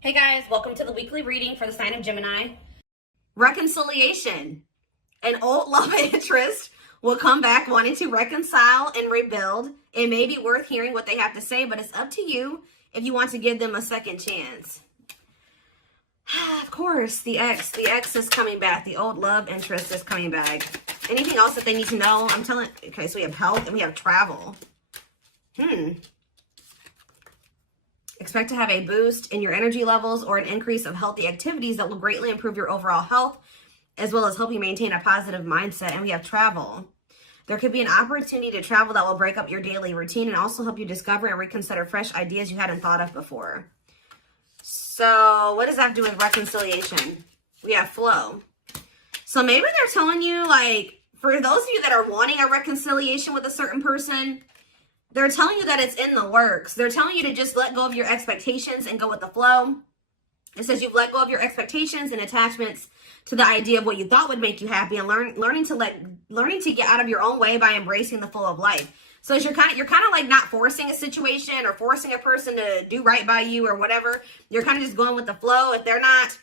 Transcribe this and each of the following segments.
Hey guys, welcome to the weekly reading for the sign of Gemini. Reconciliation. An old love interest will come back wanting to reconcile and rebuild. It may be worth hearing what they have to say, but it's up to you if you want to give them a second chance. Of course, the ex is coming back. The old love interest is coming back. Anything else that they need to know? Okay, so we have health and we have travel. Expect to have a boost in your energy levels or an increase of healthy activities that will greatly improve your overall health, as well as help you maintain a positive mindset. And we have travel. There could be an opportunity to travel that will break up your daily routine and also help you discover and reconsider fresh ideas you hadn't thought of before. So what does that have to do with reconciliation? We have flow. So maybe they're telling you, like, for those of you that are wanting a reconciliation with a certain person, they're telling you that it's in the works. They're telling you to just let go of your expectations and go with the flow. It says you've let go of your expectations and attachments to the idea of what you thought would make you happy, and learning to get out of your own way by embracing the flow of life. So you're kind of like not forcing a situation or forcing a person to do right by you or whatever. You're kind of just going with the flow. If they're not,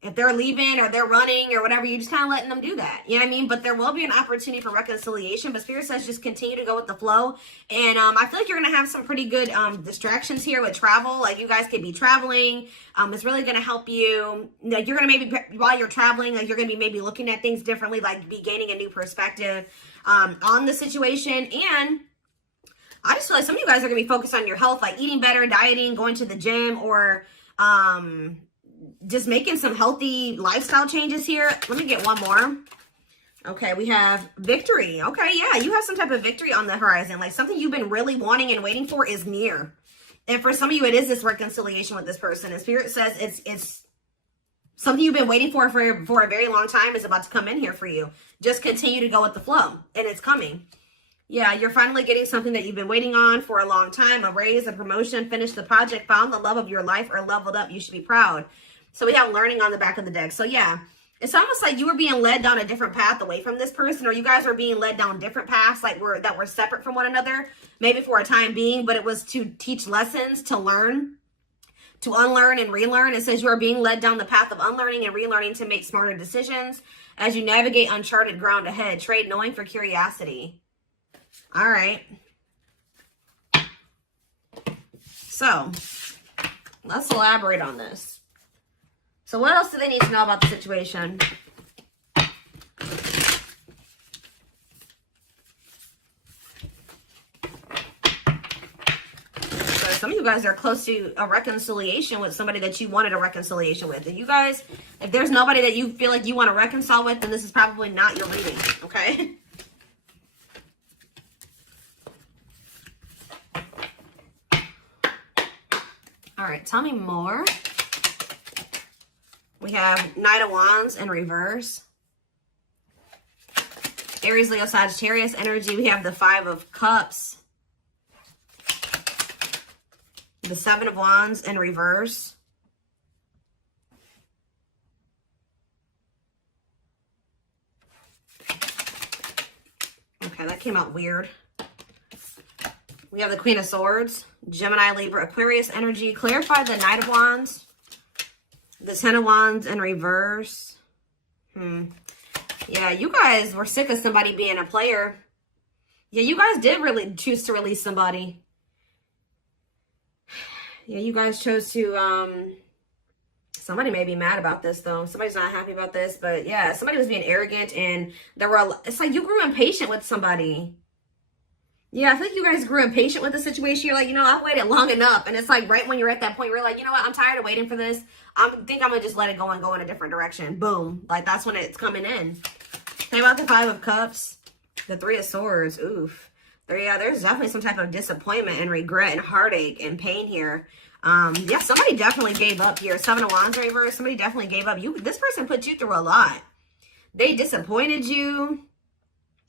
if they're leaving or they're running or whatever, you're just kind of letting them do that. You know what I mean? But there will be an opportunity for reconciliation. But Spirit says just continue to go with the flow. And I feel like you're going to have some pretty good distractions here with travel. Like, you guys could be traveling. It's really going to help you. Like, you're going to maybe, while you're traveling, like, you're going to be maybe looking at things differently, like be gaining a new perspective on the situation. And I just feel like some of you guys are going to be focused on your health, like eating better, dieting, going to the gym, or just making some healthy lifestyle changes here. Let me get one more. Okay, we have victory. Okay, yeah, you have some type of victory on the horizon. Like, something you've been really wanting and waiting for is near. And for some of you, it is this reconciliation with this person. And Spirit says it's something you've been waiting for a very long time is about to come in here for you. Just continue to go with the flow, and it's coming. Yeah, you're finally getting something that you've been waiting on for a long time. A raise, a promotion, finished the project, found the love of your life, or leveled up. You should be proud. So we have learning on the back of the deck. So yeah, it's almost like you were being led down a different path away from this person, or you guys were being led down different paths, like that were separate from one another, maybe for a time being, but it was to teach lessons, to learn, to unlearn and relearn. It says you are being led down the path of unlearning and relearning to make smarter decisions as you navigate uncharted ground ahead. Trade knowing for curiosity. All right. So let's elaborate on this. So what else do they need to know about the situation? So some of you guys are close to a reconciliation with somebody that you wanted a reconciliation with. If there's nobody that you feel like you want to reconcile with, then this is probably not your reading, okay? All right, tell me more. We have Knight of Wands in reverse. Aries, Leo, Sagittarius energy. We have the Five of Cups. The Seven of Wands in reverse. Okay, that came out weird. We have the Queen of Swords, Gemini, Libra, Aquarius energy. Clarify the Knight of Wands. The Ten of Wands in reverse. Yeah, you guys were sick of somebody being a player. Yeah, you guys did really choose to release somebody. Yeah, you guys chose to, somebody may be mad about this, though. Somebody's not happy about this, but yeah, somebody was being arrogant, and it's like you grew impatient with somebody. Yeah, I think you guys grew impatient with the situation. You're like, I've waited long enough. And it's like right when you're at that point, you're like, you know what? I'm tired of waiting for this. I think I'm going to just let it go and go in a different direction. Boom. Like, that's when it's coming in. Think about the Five of Cups. The Three of Swords. Oof. There's definitely some type of disappointment and regret and heartache and pain here. Yeah, somebody definitely gave up here. Seven of Wands reverse. Somebody definitely gave up. This person put you through a lot. They disappointed you.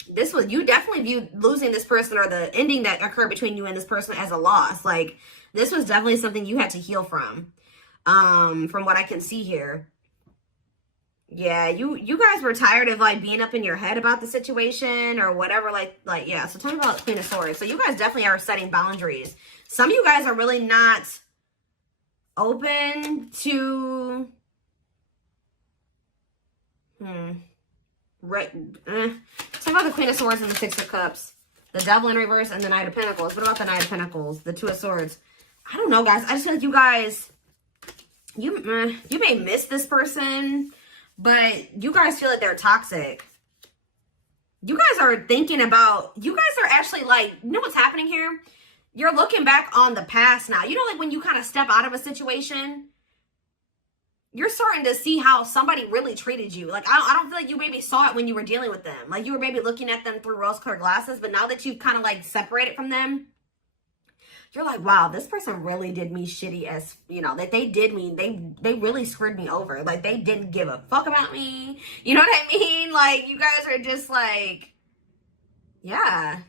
You definitely viewed losing this person, or the ending that occurred between you and this person, as a loss. Like, this was definitely something you had to heal from what I can see here. Yeah, you guys were tired of, like, being up in your head about the situation or whatever. Like yeah. So tell me about Queen of Swords. So you guys definitely are setting boundaries. Some of you guys are really not open to right. Talk about the Queen of Swords and the Six of Cups, the Devil in reverse, and the Knight of Pentacles. What about the Knight of Pentacles, the Two of Swords? I don't know, guys. I just feel like you guys, you may miss this person, but you guys feel like they're toxic. You guys are thinking about, you guys are actually like, you know what's happening here? You're looking back on the past now. You know, like when you kind of step out of a situation, you're starting to see how somebody really treated you. Like, I don't feel like you maybe saw it when you were dealing with them. Like, you were maybe looking at them through rose-colored glasses, but now that you've kind of, like, separated from them, you're like, wow, this person really did me shitty as, you know, that they did me. They really screwed me over. Like, they didn't give a fuck about me. You know what I mean? Like, you guys are just like, yeah.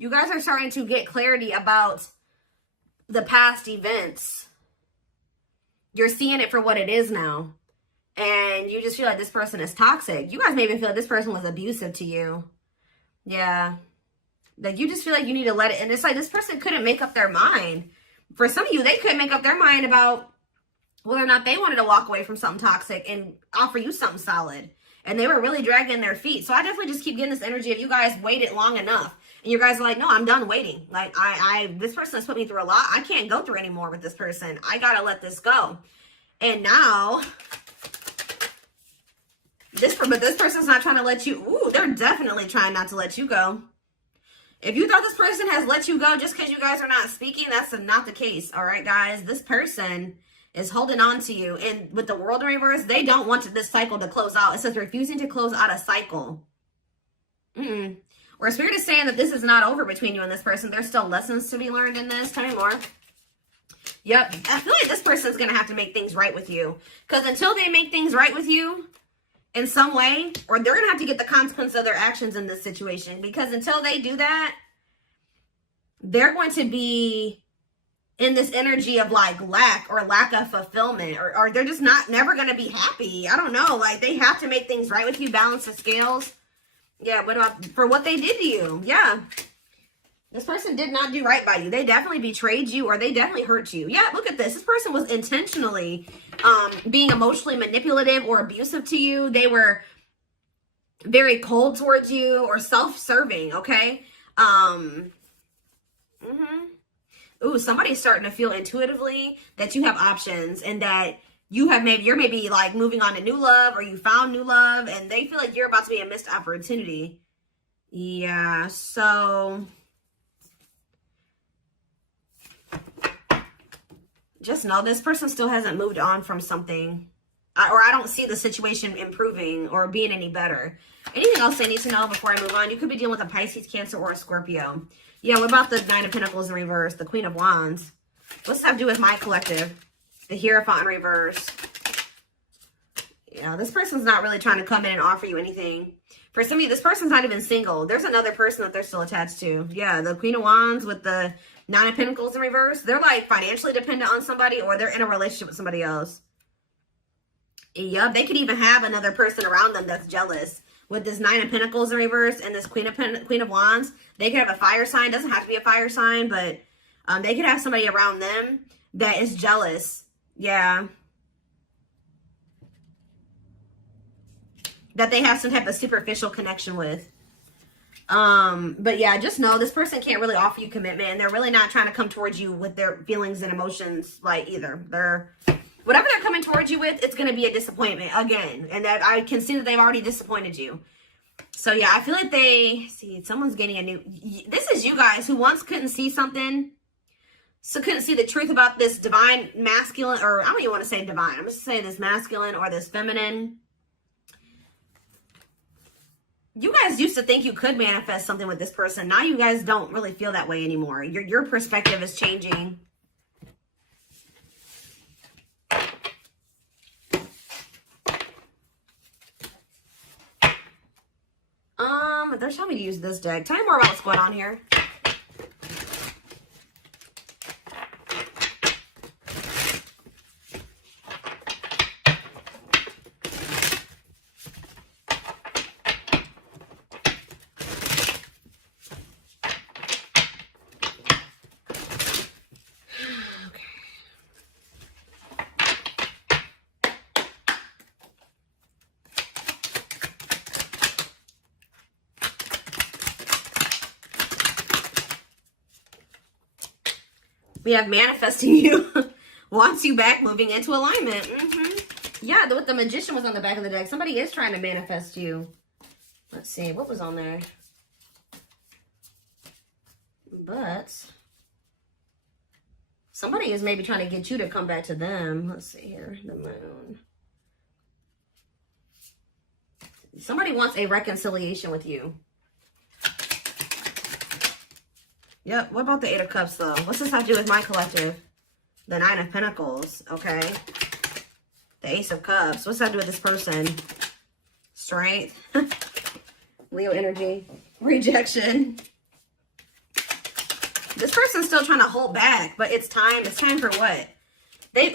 You guys are starting to get clarity about the past events. You're seeing it for what it is now. And you just feel like this person is toxic. You guys maybe feel like this person was abusive to you. Yeah. Like you just feel like you need to let it. And it's like this person couldn't make up their mind. For some of you, they couldn't make up their mind about whether or not they wanted to walk away from something toxic and offer you something solid. And they were really dragging their feet. So I definitely just keep getting this energy of you guys waited long enough. And you guys are like, no, I'm done waiting. Like, this person has put me through a lot. I can't go through anymore with this person. I got to let this go. And now, this person's not trying to let you, ooh, they're definitely trying not to let you go. If you thought this person has let you go just because you guys are not speaking, that's not the case. All right, guys, this person is holding on to you. And with the World in reverse, they don't want this cycle to close out. It says refusing to close out a cycle. Or Spirit is saying that this is not over between you and this person. There's still lessons to be learned in this. Tell me more. Yep. I feel like this person's going to have to make things right with you. Because until they make things right with you in some way, or they're going to have to get the consequence of their actions in this situation. Because until they do that, they're going to be in this energy of like lack of fulfillment. Or they're just never going to be happy. I don't know. Like they have to make things right with you. Balance the scales. Yeah, what about for what they did to you? Yeah. This person did not do right by you. They definitely betrayed you or they definitely hurt you. Yeah, look at this. This person was intentionally being emotionally manipulative or abusive to you. They were very cold towards you or self-serving, okay? Ooh, somebody's starting to feel intuitively that you have options and that you're maybe like moving on to new love or you found new love and they feel like you're about to be a missed opportunity. Yeah, so just know this person still hasn't moved on from something or I don't see the situation improving or being any better. Anything else I need to know before I move on? You could be dealing with a Pisces, Cancer, or a Scorpio. Yeah, what about the Nine of Pentacles in reverse, the Queen of Wands? What's that have to do with my collective? The Hierophant in reverse. Yeah, this person's not really trying to come in and offer you anything. For some of you, this person's not even single. There's another person that they're still attached to. Yeah, the Queen of Wands with the Nine of Pentacles in reverse. They're like financially dependent on somebody or they're in a relationship with somebody else. Yep, they could even have another person around them that's jealous. With this Nine of Pentacles in reverse and this Queen of Wands, they could have a fire sign. Doesn't have to be a fire sign, but they could have somebody around them that is jealous. Yeah. That they have some type of superficial connection with. But yeah, just know this person can't really offer you commitment and they're really not trying to come towards you with their feelings and emotions like either. Whatever they're coming towards you with, it's going to be a disappointment again. And that I can see that they've already disappointed you. So yeah, I feel like someone's getting this is you guys who once couldn't see something. So couldn't see the truth about this divine masculine, or I don't even want to say divine. I'm just saying this masculine or this feminine. You guys used to think you could manifest something with this person. Now you guys don't really feel that way anymore. Your perspective is changing. They're telling me to use this deck. Tell me more about what's going on here. We have manifesting you. Wants you back, moving into alignment. Yeah, with the Magician was on the back of the deck. Somebody is trying to manifest you. Let's see. What was on there? But somebody is maybe trying to get you to come back to them. Let's see here. The Moon. Somebody wants a reconciliation with you. Yep. What about the Eight of Cups, though? What's this have to do with my collective? The Nine of Pentacles. Okay. The Ace of Cups. What's that to do with this person? Strength. Leo energy. Rejection. This person's still trying to hold back, but it's time. It's time for what?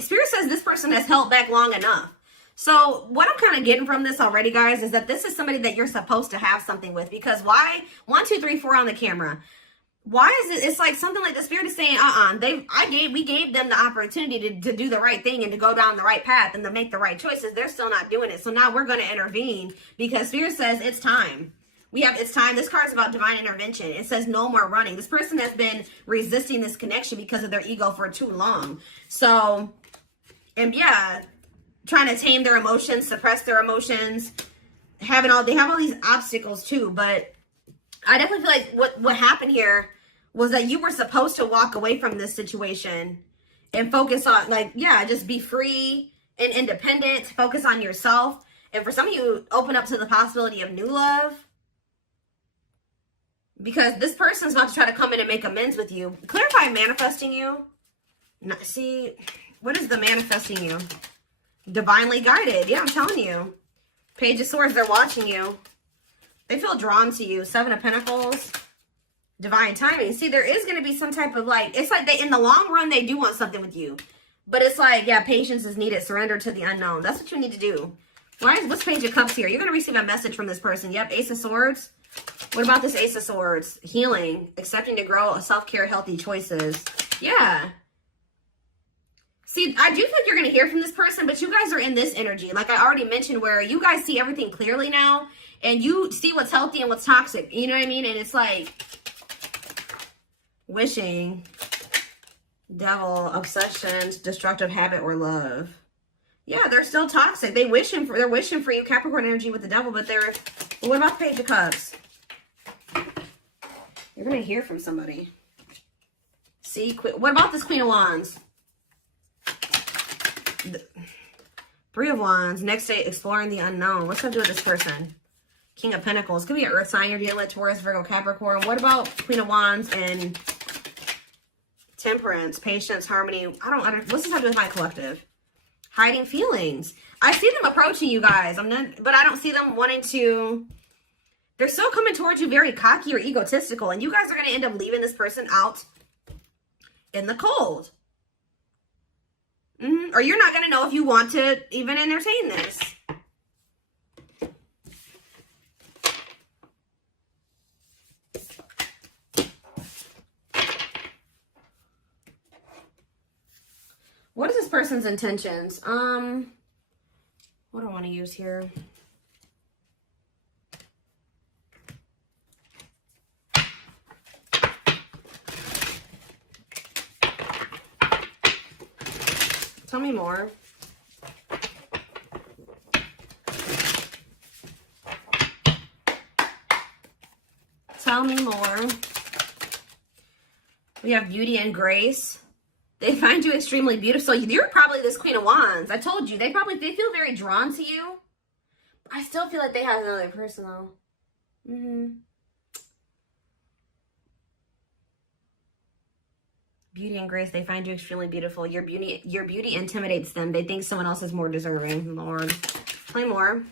Spirit says this person has held back long enough. So what I'm kind of getting from this already, guys, is that this is somebody that you're supposed to have something with. Because why? 1, 2, 3, 4 on the camera. Why is it? It's like something like the Spirit is saying, we gave them the opportunity to do the right thing and to go down the right path and to make the right choices. They're still not doing it. So now we're going to intervene because Spirit says it's time. It's time. This card's about divine intervention. It says no more running. This person has been resisting this connection because of their ego for too long. So, and yeah, trying to tame their emotions, suppress their emotions, they have all these obstacles too. But I definitely feel like what happened here was that you were supposed to walk away from this situation and focus on, just be free and independent, focus on yourself. And for some of you, open up to the possibility of new love. Because this person's about to try to come in and make amends with you. Clarify manifesting you. See, what is the manifesting you? Divinely guided. Yeah, I'm telling you. Page of Swords, they're watching you. They feel drawn to you. Seven of Pentacles. Divine timing. See, there is going to be some type of it's like in the long run, they do want something with you. But it's like, yeah, patience is needed. Surrender to the unknown. That's what you need to do. What's Page of Cups here? You're going to receive a message from this person. Yep, Ace of Swords. What about this Ace of Swords? Healing, accepting to grow, self-care, healthy choices. Yeah. See, I do think you're going to hear from this person, but you guys are in this energy. Like I already mentioned, where you guys see everything clearly now, and you see what's healthy and what's toxic. You know what I mean? And it's like wishing, devil, obsessions, destructive habit, or love. Yeah, they're still toxic. They're wishing for you, Capricorn energy with the devil, but what about the Page of Cups? You're going to hear from somebody. See, what about this Queen of Wands? Three of Wands. Next day, exploring the unknown. What's that do with this person? King of Pentacles. Could be an earth sign you're dealing with, Taurus, Virgo, Capricorn. What about Queen of Wands and Temperance, patience, harmony? What's this have to do with my collective? Hiding feelings. I see them approaching you guys. But I don't see them wanting to. They're still coming towards you very cocky or egotistical. And you guys are going to end up leaving this person out in the cold. Or you're not going to know if you want to even entertain this. What is this person's intentions? What do I want to use here? Tell me more. Tell me more. We have beauty and grace. They find you extremely beautiful. So you're probably this Queen of Wands. I told you. They feel very drawn to you. I still feel like they have another person though. Beauty and grace. They find you extremely beautiful. Your beauty intimidates them. They think someone else is more deserving. Lord. Play more.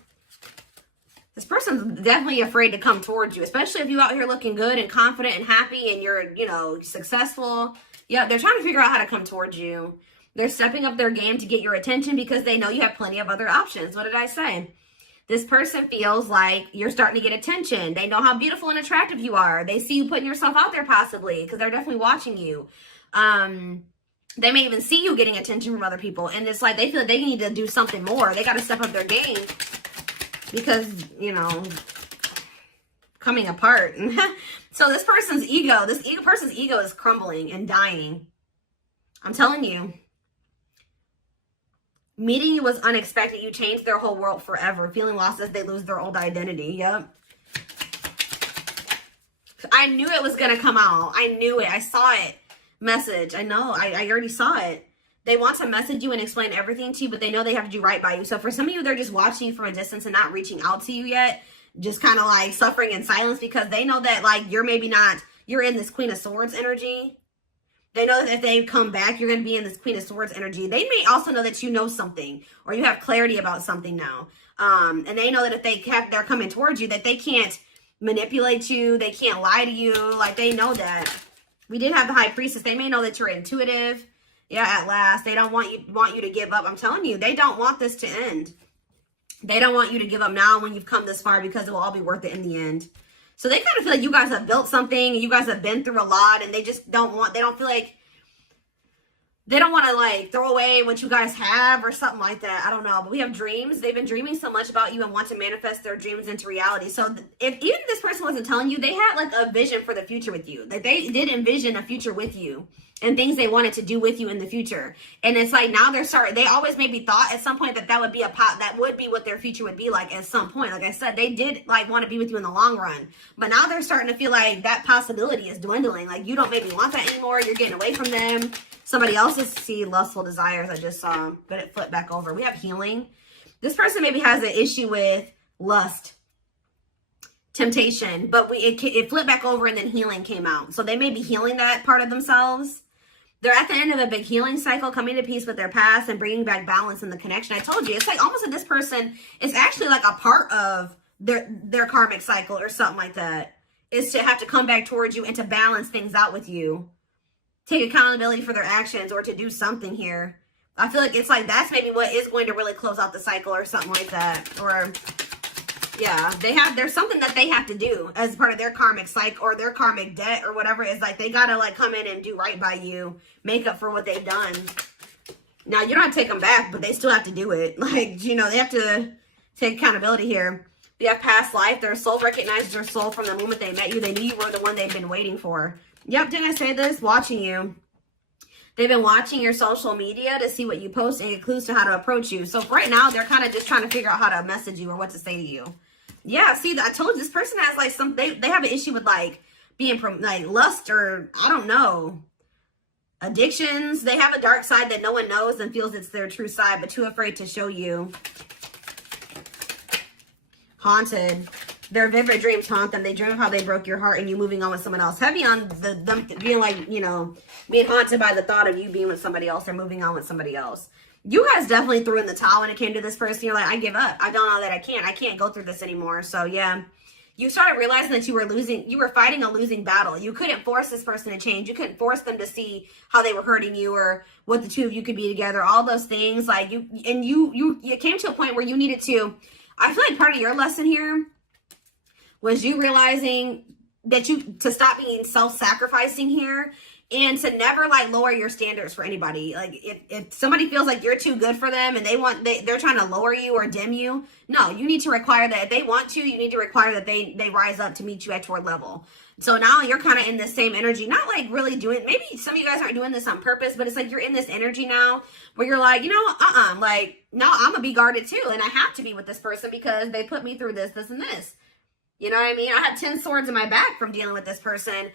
This person's definitely afraid to come towards you, especially if you're out here looking good and confident and happy and you're, successful. Yeah, they're trying to figure out how to come towards you. They're stepping up their game to get your attention because they know you have plenty of other options. What did I say? This person feels like you're starting to get attention. They know how beautiful and attractive you are. They see you putting yourself out there possibly because they're definitely watching you. They may even see you getting attention from other people. And it's like they feel like they need to do something more. They got to step up their game because, coming apart. So this person's ego is crumbling and dying. I'm telling you. Meeting you was unexpected. You changed their whole world forever. Feeling lost as they lose their old identity. Yep. I knew it was going to come out. I knew it. I saw it. Message. I know. I already saw it. They want to message you and explain everything to you, but they know they have to do right by you. So for some of you, they're just watching you from a distance and not reaching out to you yet. Just kind of like suffering in silence because they know that like you're maybe not, you're in this Queen of Swords energy. They know that if they come back, you're going to be in this Queen of Swords energy. They may also know that you know something or you have clarity about something now. And they know that if they're coming towards you, that they can't manipulate you. They can't lie to you. Like they know that. We did have the High Priestess. They may know that you're intuitive. Yeah, at last. They don't want you to give up. I'm telling you, they don't want this to end. They don't want you to give up now when you've come this far because it will all be worth it in the end. So they kind of feel like you guys have built something, and you guys have been through a lot, and they just don't want, they don't feel like, they don't want to like throw away what you guys have or something like that. I don't know. But we have dreams. They've been dreaming so much about you and want to manifest their dreams into reality. So if even this person wasn't telling you, they had like a vision for the future with you. Like they did envision a future with you and things they wanted to do with you in the future. And it's like now they always maybe thought at some point that would be that would be what their future would be like at some point. Like I said, they did like want to be with you in the long run. But now they're starting to feel like that possibility is dwindling. Like you don't maybe want that anymore. You're getting away from them. Somebody else's lustful desires I just saw, but it flipped back over. We have healing. This person maybe has an issue with lust, temptation, but it flipped back over and then healing came out. So they may be healing that part of themselves. They're at the end of a big healing cycle, coming to peace with their past and bringing back balance in the connection. I told you, it's like almost that this person is actually like a part of their karmic cycle or something like that, is to have to come back towards you and to balance things out with you. Take accountability for their actions or to do something here. I feel like it's like that's maybe what is going to really close out the cycle or something like that. Or yeah, there's something that they have to do as part of their karmic cycle or their karmic debt or whatever. Is like they gotta like come in and do right by you, make up for what they've done. Now you don't have to take them back, but they still have to do it. Like, you know, they have to take accountability here. They have past life. Their soul recognizes their soul from the moment they met you. They knew you were the one they've been waiting for. Yep, didn't I say this? Watching you. They've been watching your social media to see what you post and get clues to how to approach you. So right now, they're kind of just trying to figure out how to message you or what to say to you. Yeah, see, I told you, this person has like they have an issue with like being like lust or I don't know, addictions. They have a dark side that no one knows and feels it's their true side, but too afraid to show you. Haunted. Their vivid dreams haunt them. They dream of how they broke your heart and you moving on with someone else. Heavy on them being like, you know, being haunted by the thought of you being with somebody else or moving on with somebody else. You guys definitely threw in the towel when it came to this person. You're like, I give up. I don't know that I can't go through this anymore. So yeah, you started realizing that you were fighting a losing battle. You couldn't force this person to change. You couldn't force them to see how they were hurting you or what the two of you could be together. All those things like you came to a point where you needed to, I feel like part of your lesson here was you realizing that to stop being self-sacrificing here and to never like lower your standards for anybody. Like if somebody feels like you're too good for them and they're trying to lower you or dim you, no, you need to require that if they want to, you need to require that they rise up to meet you at your level. So now you're kind of in this same energy, not like really doing, maybe some of you guys aren't doing this on purpose, but it's like you're in this energy now where you're like, you know, like now I'm gonna be guarded too. And I have to be with this person because they put me through this, and this. You know what I mean? I have 10 swords in my back from dealing with this person.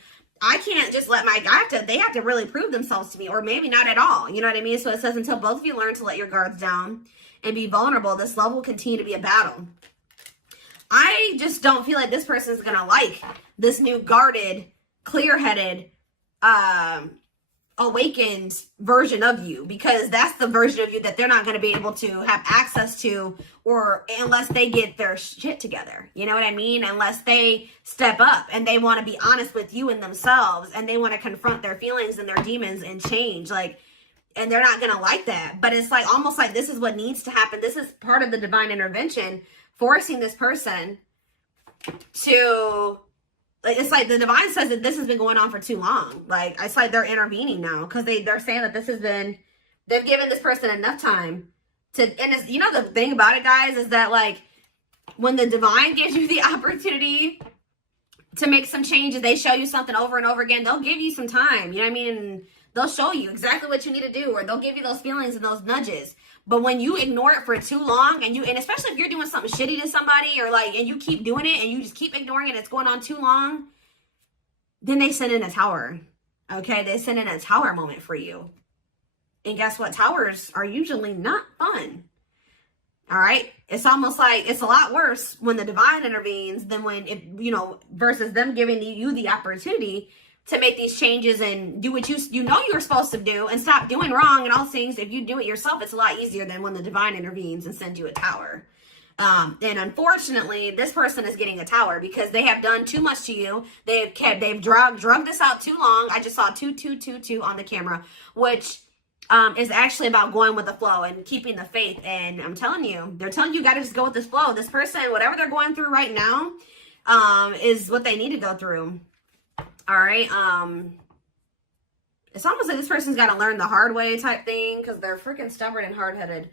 I can't just let they have to really prove themselves to me, or maybe not at all. You know what I mean? So it says, until both of you learn to let your guards down and be vulnerable, this love will continue to be a battle. I just don't feel like this person is going to like this new guarded, clear-headed, awakened version of you, because that's the version of you that they're not going to be able to have access to, or unless they get their shit together. You know what I mean? Unless they step up and they want to be honest with you and themselves, and they want to confront their feelings and their demons and change, like, and they're not going to like that. But it's like almost like this is what needs to happen. This is part of the divine intervention, forcing this person to, like, it's like the divine says that this has been going on for too long. Like, it's like they're intervening now because they're saying that this has been, they've given this person enough time to, and it's, you know, the thing about it, guys, is that like when the divine gives you the opportunity to make some changes, they show you something over and over again, they'll give you some time. You know what I mean? And They'll show you exactly what you need to do, or they'll give you those feelings and those nudges. But when you ignore it for too long, and especially if you're doing something shitty to somebody, or like, and you keep doing it and you just keep ignoring it, it's going on too long, then they send in a tower. Okay, they send in a tower moment for you. And guess what? Towers are usually not fun. All right. It's almost like it's a lot worse when the divine intervenes than when it, versus them giving you the opportunity to make these changes and do what you know you're supposed to do and stop doing wrong and all things. If you do it yourself, it's a lot easier than when the divine intervenes and sends you a tower. And unfortunately, this person is getting a tower because they have done too much to you. They've drugged this out too long. I just saw 2222 on the camera, which is actually about going with the flow and keeping the faith. And I'm telling you, they're telling you got to just go with this flow. This person, whatever they're going through right now, is what they need to go through. All right. It's almost like this person's got to learn the hard way type thing because they're freaking stubborn and hard-headed.